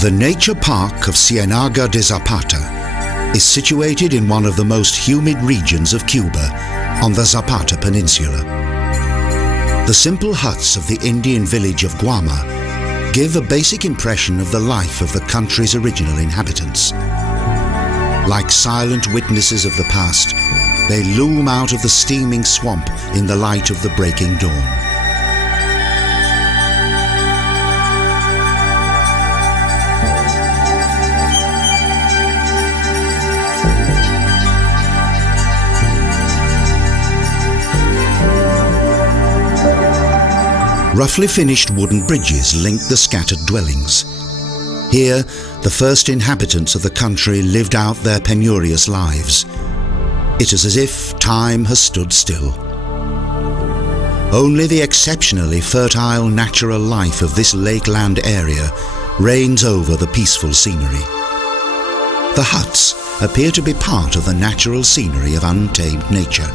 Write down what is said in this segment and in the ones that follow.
The nature park of Cienaga de Zapata is situated in one of the most humid regions of Cuba on the Zapata Peninsula. The simple huts of the Indian village of Guama give a basic impression of the life of the country's original inhabitants. Like silent witnesses of the past, they loom out of the steaming swamp in the light of the breaking dawn. Roughly finished wooden bridges link the scattered dwellings. Here, the first inhabitants of the country lived out their penurious lives. It is as if time has stood still. Only the exceptionally fertile natural life of this lakeland area reigns over the peaceful scenery. The huts appear to be part of the natural scenery of untamed nature.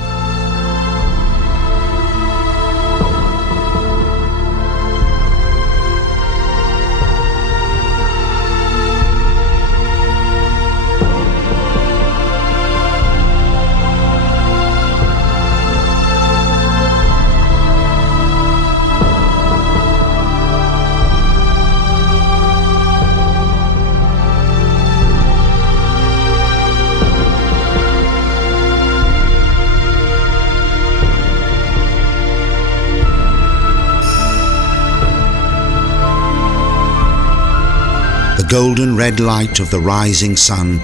The golden red light of the rising sun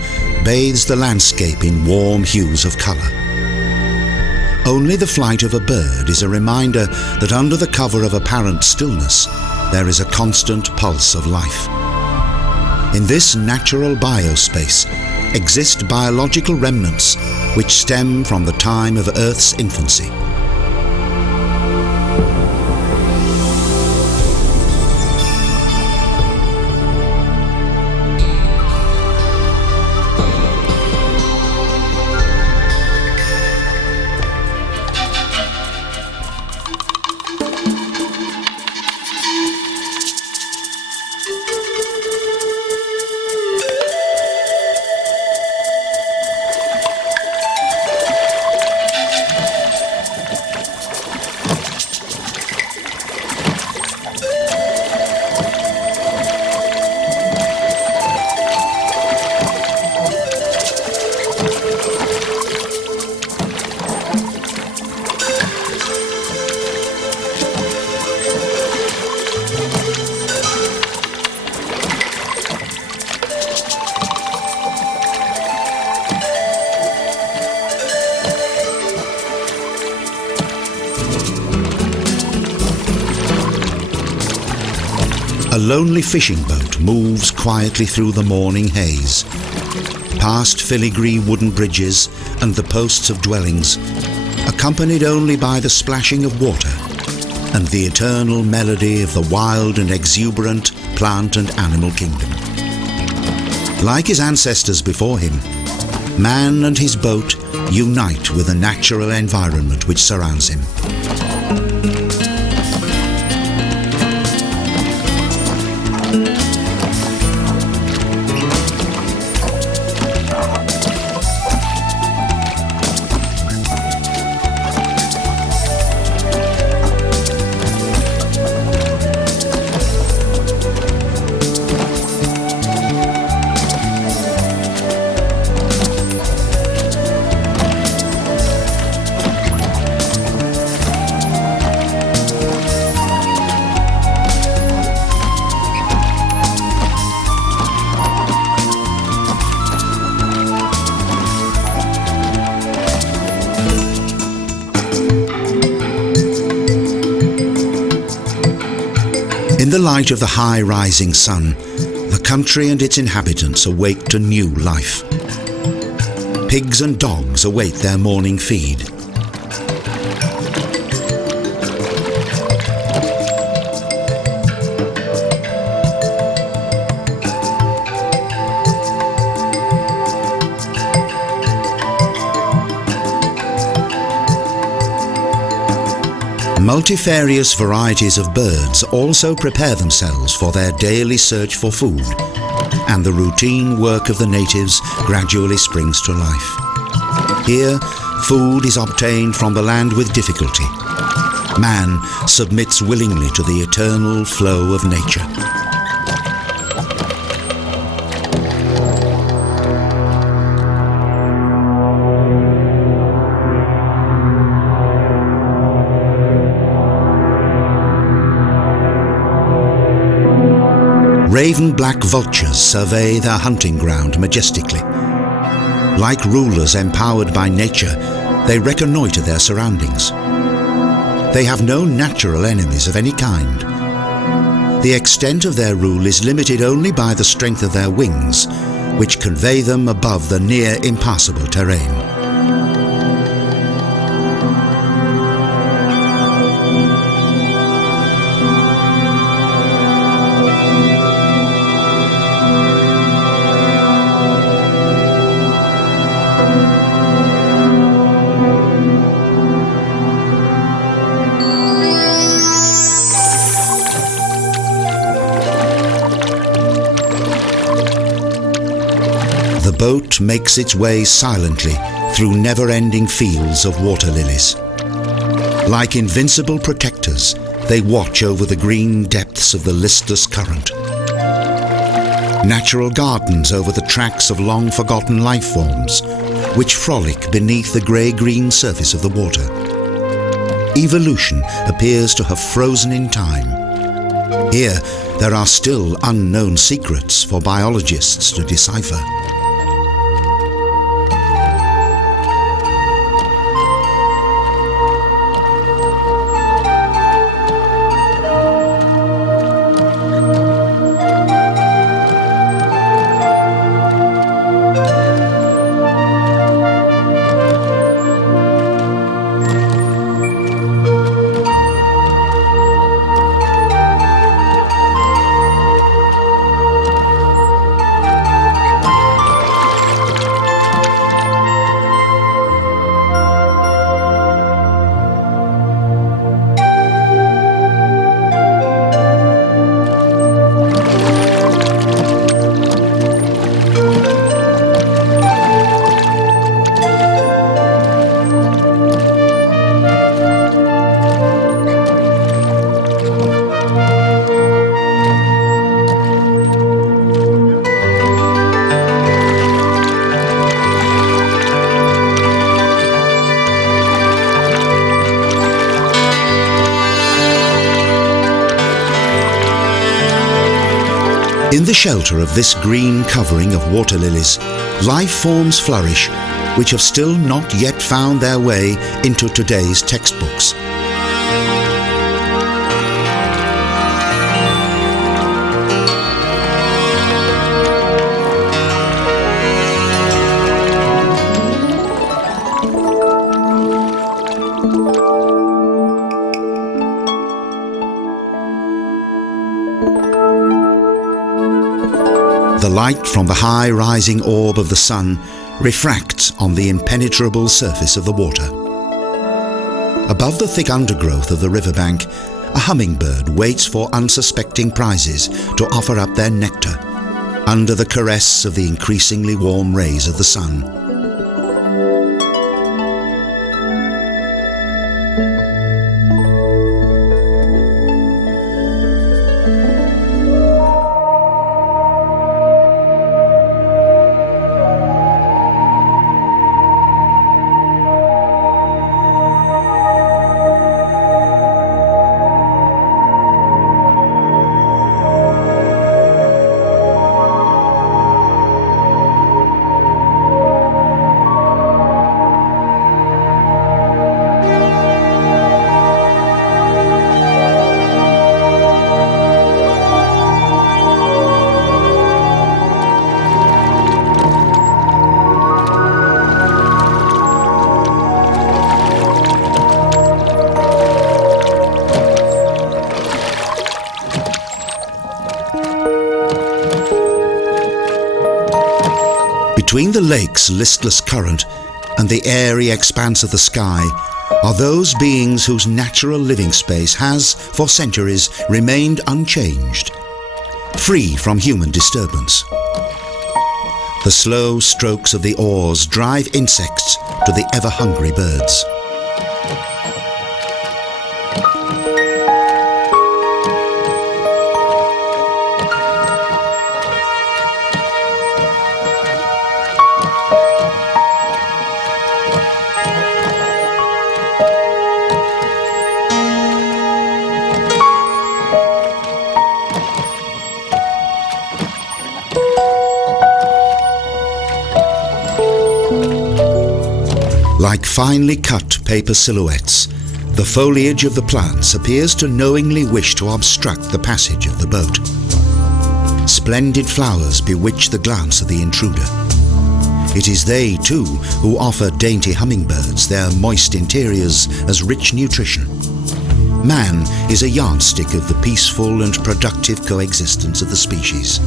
bathes the landscape in warm hues of colour. Only the flight of a bird is a reminder that under the cover of apparent stillness, there is a constant pulse of life. In this natural biospace exist biological remnants which stem from the time of Earth's infancy. A lonely fishing boat moves quietly through the morning haze, past filigree wooden bridges and the posts of dwellings, accompanied only by the splashing of water and the eternal melody of the wild and exuberant plant and animal kingdom. Like his ancestors before him, man and his boat unite with the natural environment which surrounds him. In the light of the high rising sun, the country and its inhabitants awake to new life. Pigs and dogs await their morning feed. Multifarious varieties of birds also prepare themselves for their daily search for food, and the routine work of the natives gradually springs to life. Here, food is obtained from the land with difficulty. Man submits willingly to the eternal flow of nature. Raven-black vultures survey their hunting ground majestically. Like rulers empowered by nature, they reconnoitre their surroundings. They have no natural enemies of any kind. The extent of their rule is limited only by the strength of their wings, which convey them above the near-impassable terrain. The boat makes its way silently through never-ending fields of water lilies. Like invincible protectors, they watch over the green depths of the listless current. Natural gardens over the tracks of long-forgotten life forms, which frolic beneath the grey-green surface of the water. Evolution appears to have frozen in time. Here, there are still unknown secrets for biologists to decipher. In the shelter of this green covering of water lilies, life forms flourish which have still not yet found their way into today's textbooks. The light from the high-rising orb of the sun refracts on the impenetrable surface of the water. Above the thick undergrowth of the riverbank, a hummingbird waits for unsuspecting prizes to offer up their nectar under the caress of the increasingly warm rays of the sun. Between the lake's listless current and the airy expanse of the sky, are those beings whose natural living space has, for centuries, remained unchanged, free from human disturbance. The slow strokes of the oars drive insects to the ever-hungry birds. Like finely cut paper silhouettes, the foliage of the plants appears to knowingly wish to obstruct the passage of the boat. Splendid flowers bewitch the glance of the intruder. It is they, too, who offer dainty hummingbirds their moist interiors as rich nutrition. Man is a yardstick of the peaceful and productive coexistence of the species.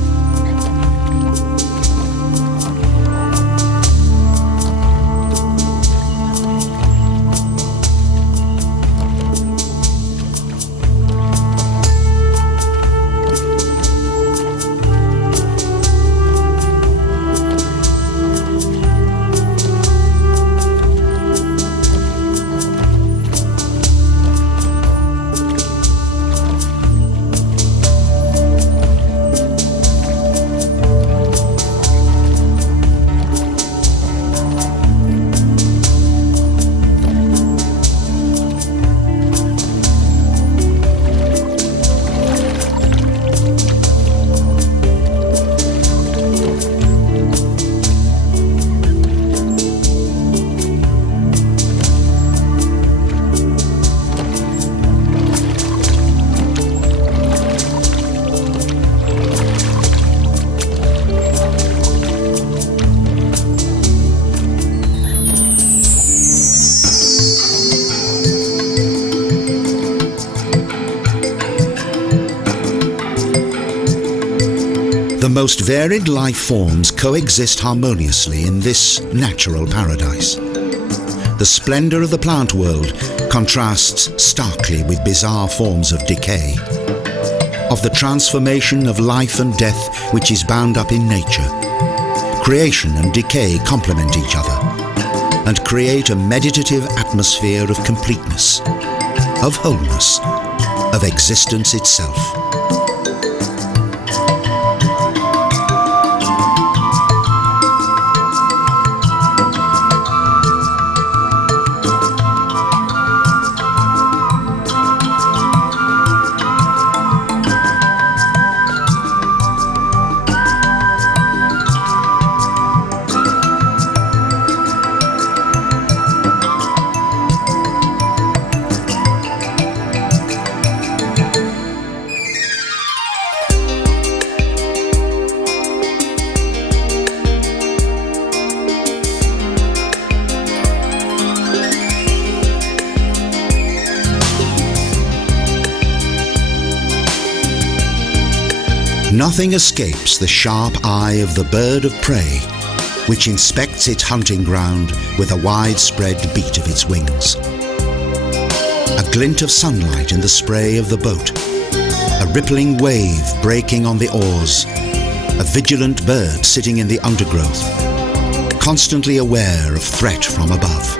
The most varied life forms coexist harmoniously in this natural paradise. The splendour of the plant world contrasts starkly with bizarre forms of decay, of the transformation of life and death which is bound up in nature. Creation and decay complement each other and create a meditative atmosphere of completeness, of wholeness, of existence itself. Nothing escapes the sharp eye of the bird of prey, which inspects its hunting ground with a widespread beat of its wings. A glint of sunlight in the spray of the boat, a rippling wave breaking on the oars, a vigilant bird sitting in the undergrowth, constantly aware of threat from above.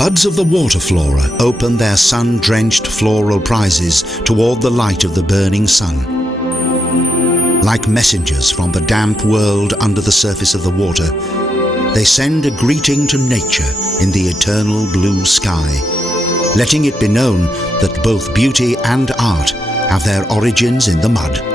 buds of the water flora open their sun-drenched floral prizes toward the light of the burning sun. Like messengers from the damp world under the surface of the water, they send a greeting to nature in the eternal blue sky, letting it be known that both beauty and art have their origins in the mud.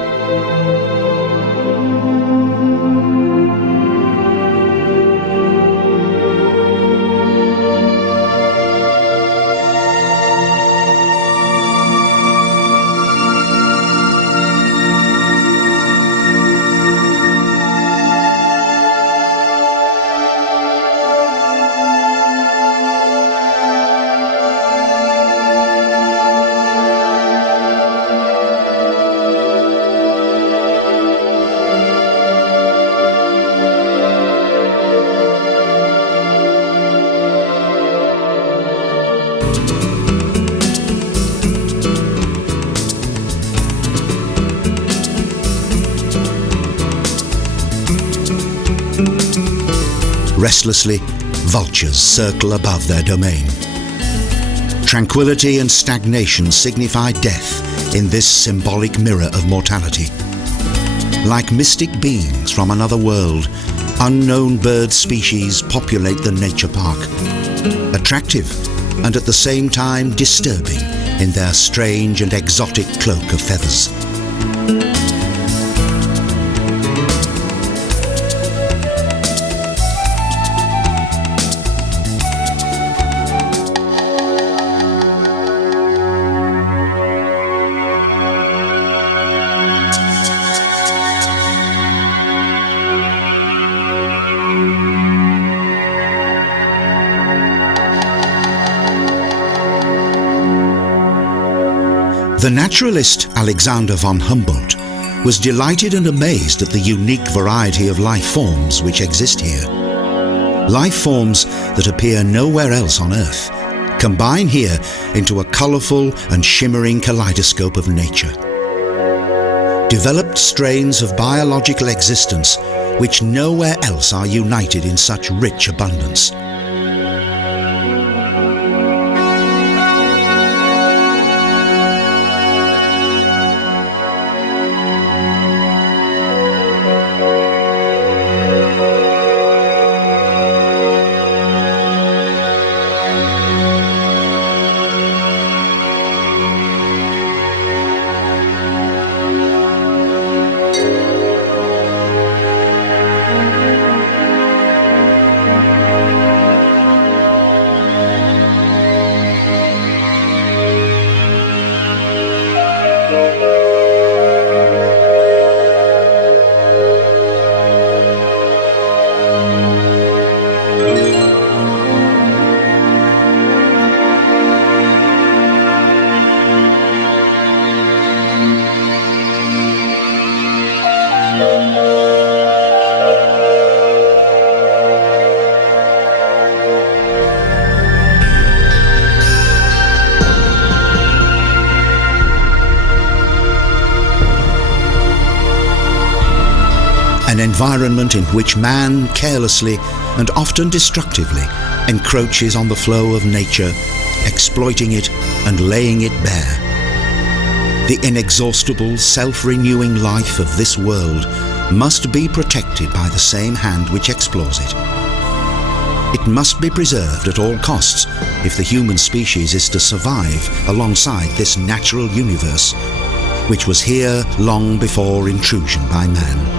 Restlessly, vultures circle above their domain. Tranquility and stagnation signify death in this symbolic mirror of mortality. Like mystic beings from another world, unknown bird species populate the nature park, attractive and at the same time disturbing in their strange and exotic cloak of feathers. The naturalist Alexander von Humboldt was delighted and amazed at the unique variety of life forms which exist here. Life forms that appear nowhere else on Earth combine here into a colourful and shimmering kaleidoscope of nature. Developed strains of biological existence which nowhere else are united in such rich abundance. An environment in which man carelessly and often destructively encroaches on the flow of nature, exploiting it and laying it bare. The inexhaustible, self-renewing life of this world must be protected by the same hand which explores it. It must be preserved at all costs if the human species is to survive alongside this natural universe, which was here long before intrusion by man.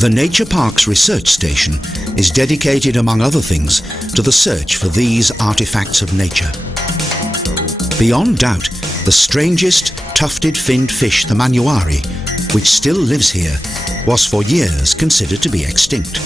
The Nature Park's research station is dedicated, among other things, to the search for these artifacts of nature. Beyond doubt, the strangest tufted finned fish, the Manjuari, which still lives here, was for years considered to be extinct.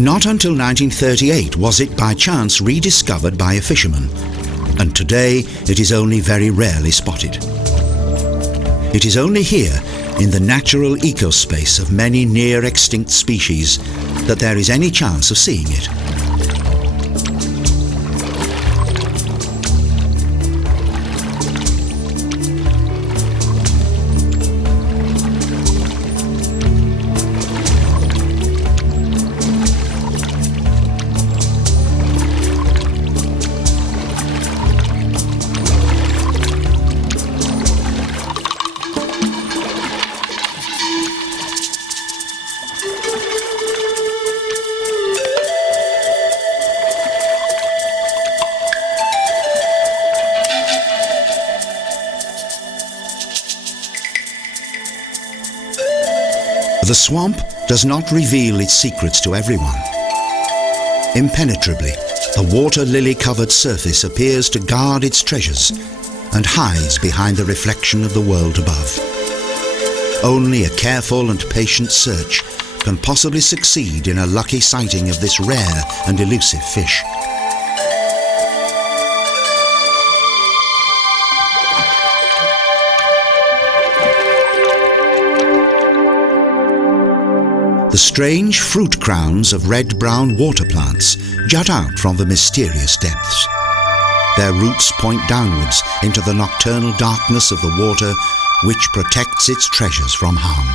Not until 1938 was it by chance rediscovered by a fisherman, and today it is only very rarely spotted. It is only here, in the natural ecospace of many near-extinct species, that there is any chance of seeing it. The swamp does not reveal its secrets to everyone. Impenetrably, the water lily-covered surface appears to guard its treasures and hides behind the reflection of the world above. Only a careful and patient search can possibly succeed in a lucky sighting of this rare and elusive fish. The strange fruit crowns of red-brown water plants jut out from the mysterious depths. Their roots point downwards into the nocturnal darkness of the water, which protects its treasures from harm.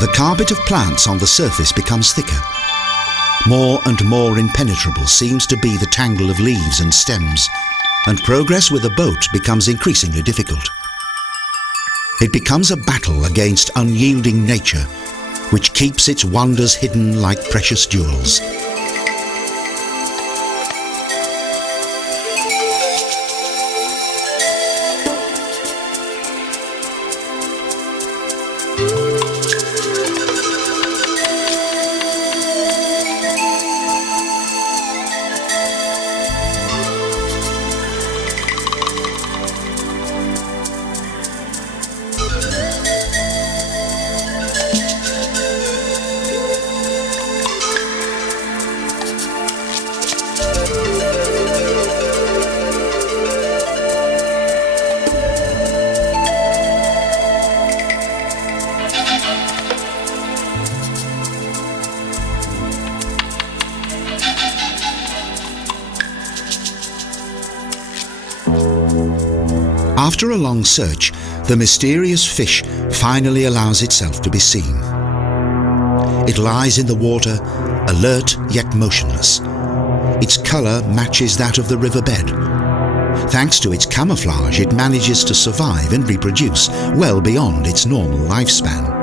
The carpet of plants on the surface becomes thicker. More and more impenetrable seems to be the tangle of leaves and stems, and progress with a boat becomes increasingly difficult. It becomes a battle against unyielding nature, which keeps its wonders hidden like precious jewels. After a long search, the mysterious fish finally allows itself to be seen. It lies in the water, alert yet motionless. Its colour matches that of the riverbed. Thanks to its camouflage, it manages to survive and reproduce well beyond its normal lifespan.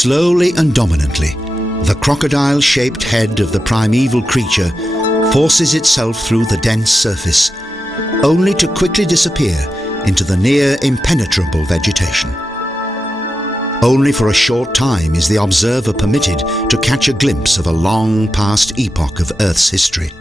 Slowly and dominantly, the crocodile-shaped head of the primeval creature forces itself through the dense surface, only to quickly disappear into the near-impenetrable vegetation. Only for a short time is the observer permitted to catch a glimpse of a long past epoch of Earth's history.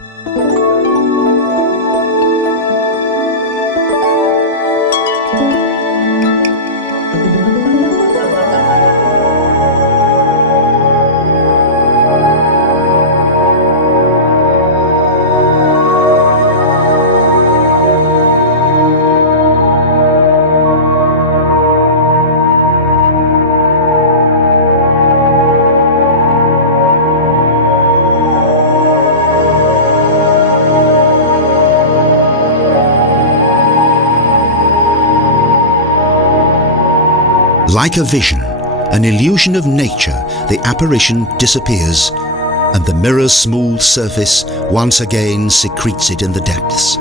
Like a vision, an illusion of nature, the apparition disappears, and the mirror's smooth surface once again secretes it in the depths.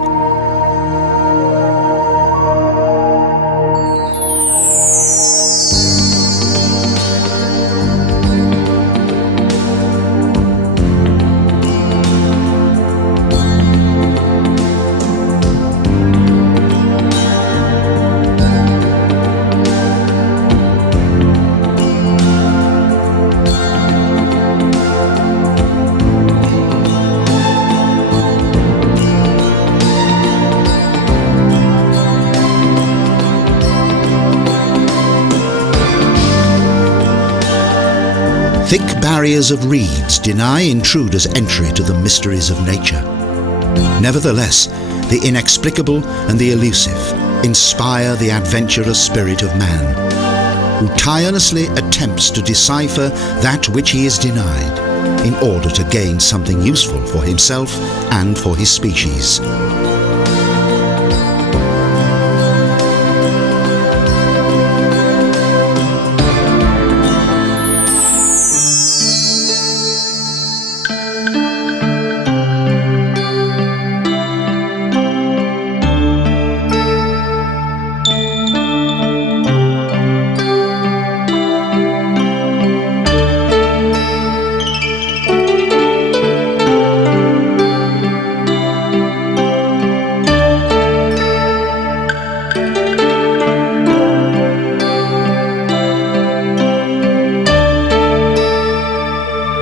Thick barriers of reeds deny intruders entry to the mysteries of nature. Nevertheless, the inexplicable and the elusive inspire the adventurous spirit of man, who tirelessly attempts to decipher that which he is denied in order to gain something useful for himself and for his species.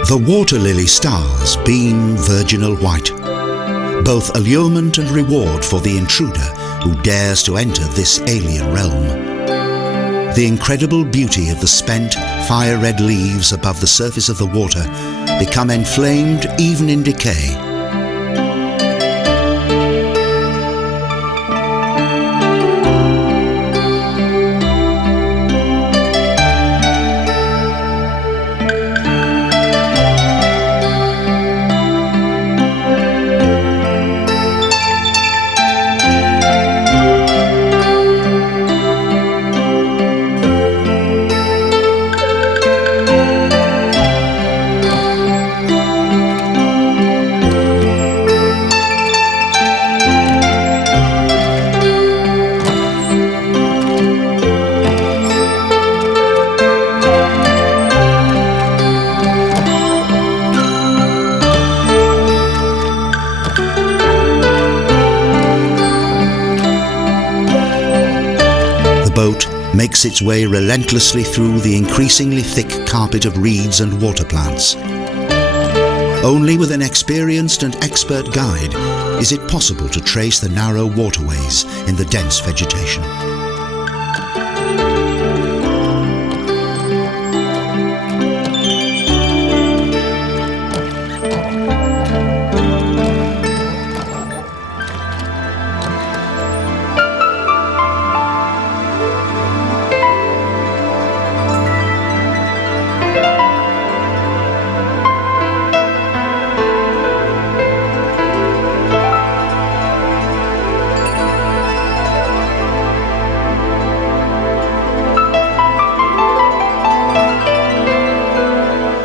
The water lily stars beam virginal white, both allurement and reward for the intruder who dares to enter this alien realm. The incredible beauty of the spent, fire-red leaves above the surface of the water become enflamed even in decay. Boat makes its way relentlessly through the increasingly thick carpet of reeds and water plants. Only with an experienced and expert guide is it possible to trace the narrow waterways in the dense vegetation.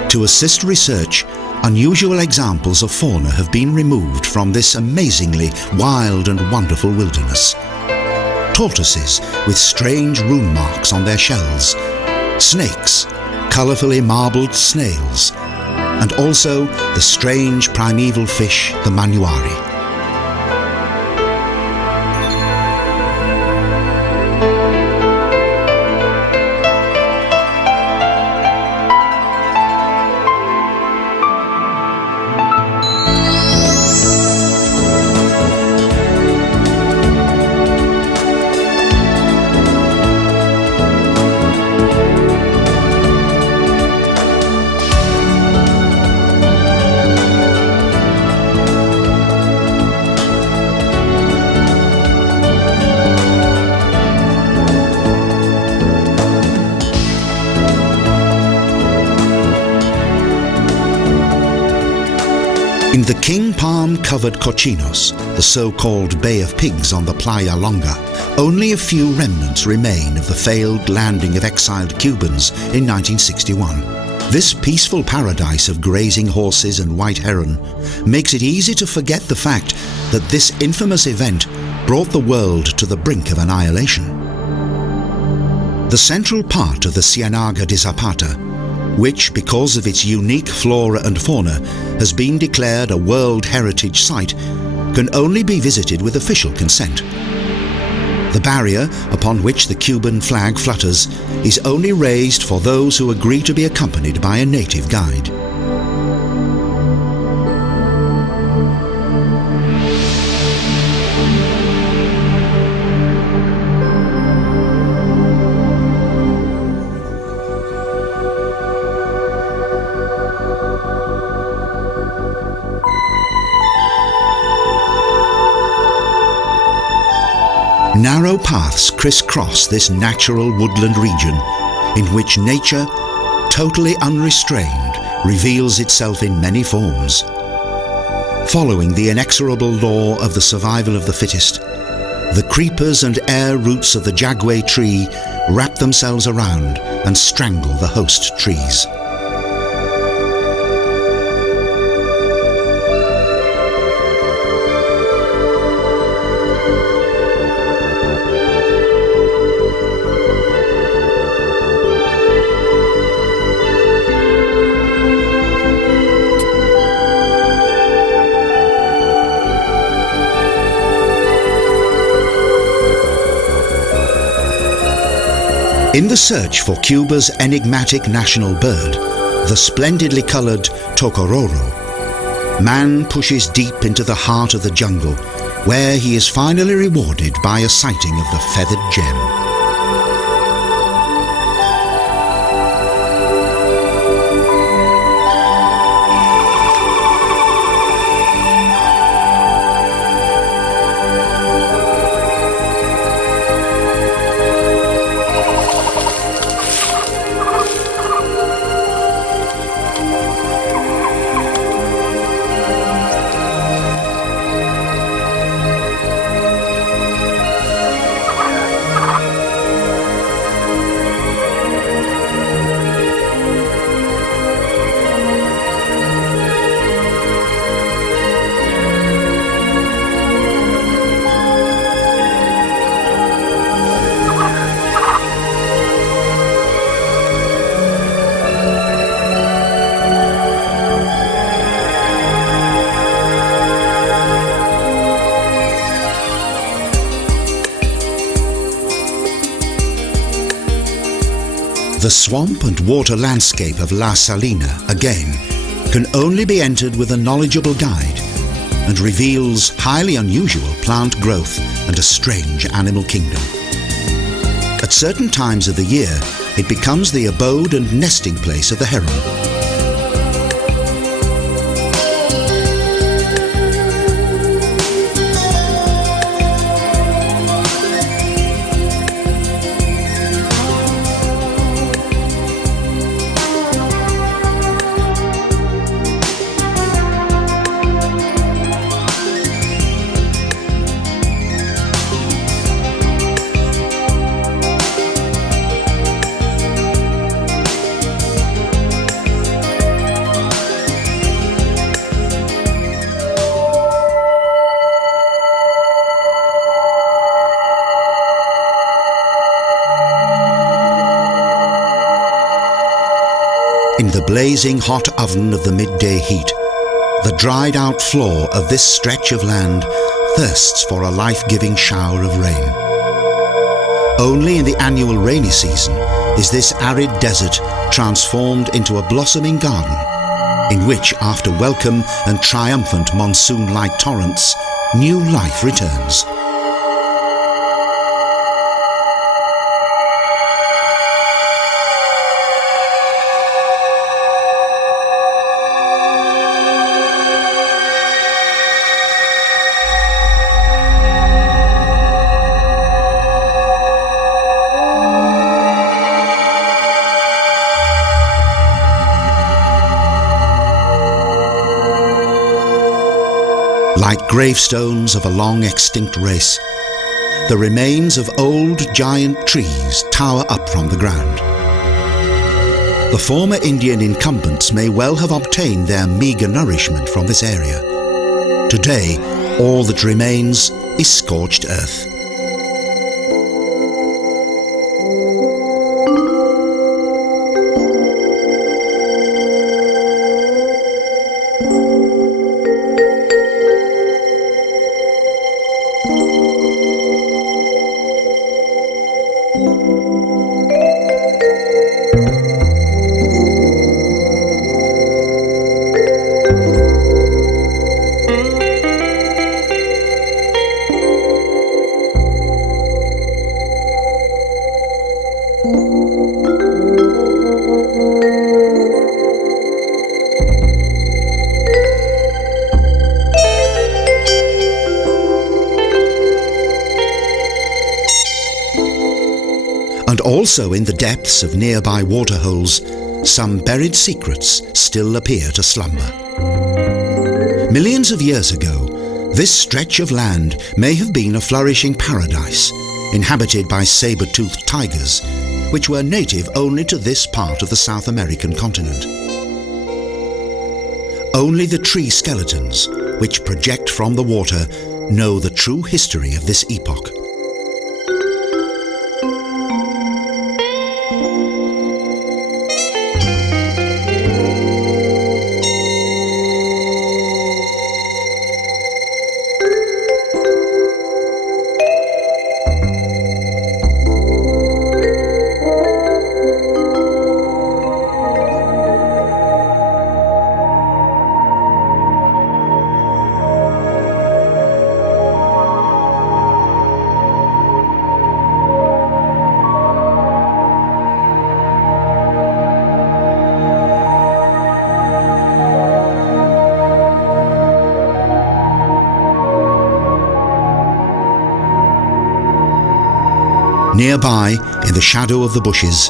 To assist research, unusual examples of fauna have been removed from this amazingly wild and wonderful wilderness. Tortoises with strange rune marks on their shells, snakes, colourfully marbled snails, and also the strange primeval fish, the Manjuari. In the king palm-covered Cochinos, the so-called Bay of Pigs on the Playa Longa, only a few remnants remain of the failed landing of exiled Cubans in 1961. This peaceful paradise of grazing horses and white heron makes it easy to forget the fact that this infamous event brought the world to the brink of annihilation. The central part of the Cienaga de Zapata, which, because of its unique flora and fauna, has been declared a World Heritage Site, can only be visited with official consent. The barrier upon which the Cuban flag flutters is only raised for those who agree to be accompanied by a native guide. Narrow paths crisscross this natural woodland region in which nature, totally unrestrained, reveals itself in many forms. Following the inexorable law of the survival of the fittest, the creepers and air roots of the jaguay tree wrap themselves around and strangle the host trees. In the search for Cuba's enigmatic national bird, the splendidly coloured tocororo, man pushes deep into the heart of the jungle, where he is finally rewarded by a sighting of the feathered gem. The swamp and water landscape of La Salina, again, can only be entered with a knowledgeable guide and reveals highly unusual plant growth and a strange animal kingdom. At certain times of the year, it becomes the abode and nesting place of the heron. the blazing hot oven of the midday heat, the dried-out floor of this stretch of land thirsts for a life-giving shower of rain. Only in the annual rainy season is this arid desert transformed into a blossoming garden, in which, after welcome and triumphant monsoon-like torrents, new life returns. Like gravestones of a long extinct race, the remains of old giant trees tower up from the ground. The former Indian incumbents may well have obtained their meagre nourishment from this area. Today, all that remains is scorched earth. And also in the depths of nearby waterholes, some buried secrets still appear to slumber. Millions of years ago, this stretch of land may have been a flourishing paradise, inhabited by saber-toothed tigers, which were native only to this part of the South American continent. Only the tree skeletons, which project from the water, know the true history of this epoch. Nearby, in the shadow of the bushes,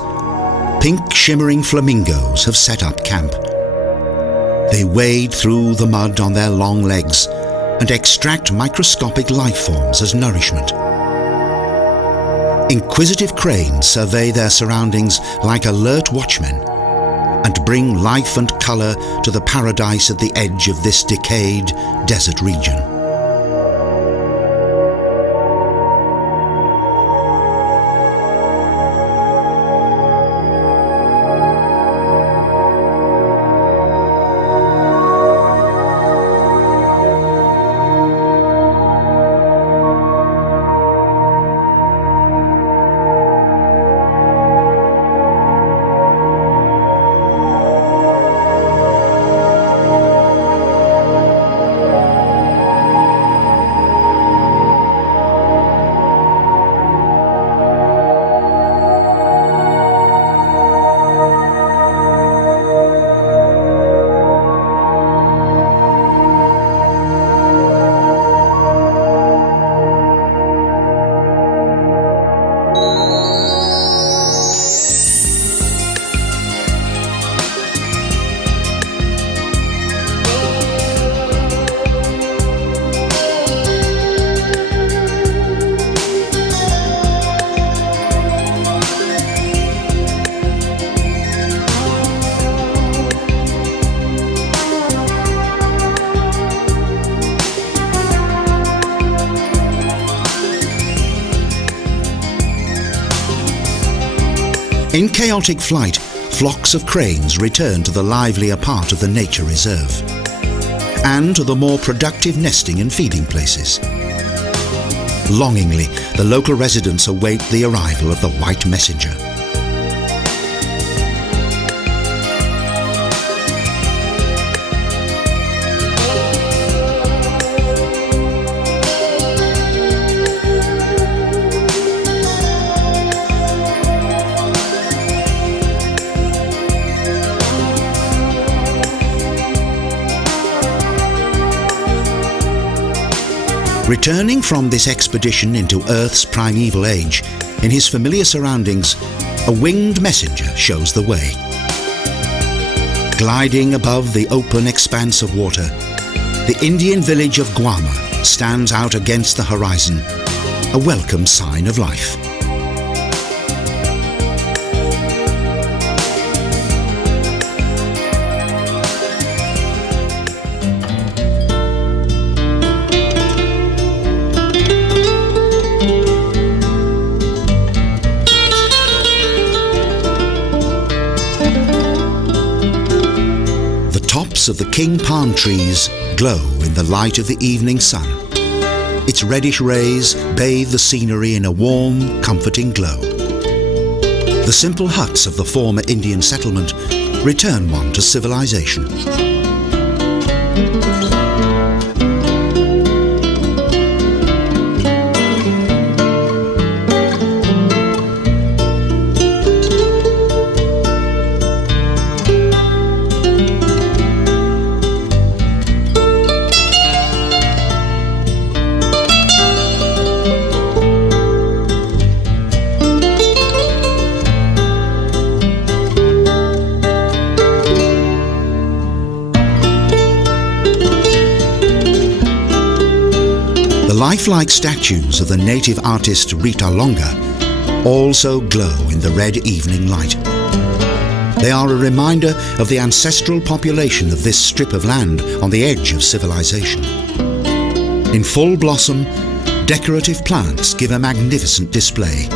pink shimmering flamingos have set up camp. They wade through the mud on their long legs and extract microscopic life forms as nourishment. Inquisitive cranes survey their surroundings like alert watchmen and bring life and colour to the paradise at the edge of this decayed desert region. In chaotic flight, flocks of cranes return to the livelier part of the nature reserve and to the more productive nesting and feeding places. Longingly, the local residents await the arrival of the white messenger. Returning from this expedition into Earth's primeval age, in his familiar surroundings, a winged messenger shows the way. Gliding above the open expanse of water, the Indian village of Guama stands out against the horizon, a welcome sign of life. Of the king palm trees glow in the light of the evening sun. Its reddish rays bathe the scenery in a warm, comforting glow. The simple huts of the former Indian settlement return one to civilization. Lifelike statues of the native artist Playa Longa also glow in the red evening light. They are a reminder of the ancestral population of this strip of land on the edge of civilization. In full blossom, decorative plants give a magnificent display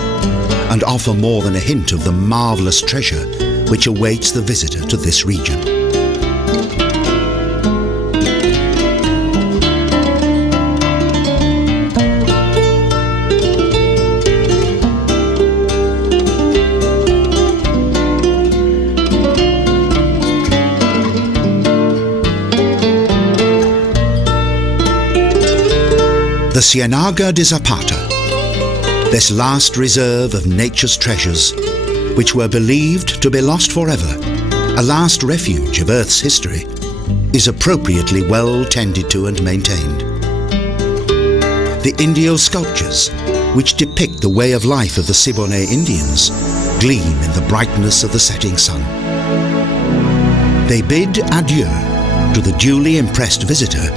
and offer more than a hint of the marvelous treasure which awaits the visitor to this region. The Cienaga de Zapata, this last reserve of nature's treasures, which were believed to be lost forever, a last refuge of Earth's history, is appropriately well tended to and maintained. The Indio sculptures, which depict the way of life of the Siboney Indians, gleam in the brightness of the setting sun. They bid adieu to the duly impressed visitor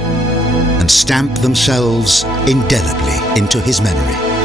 and stamp themselves indelibly into his memory.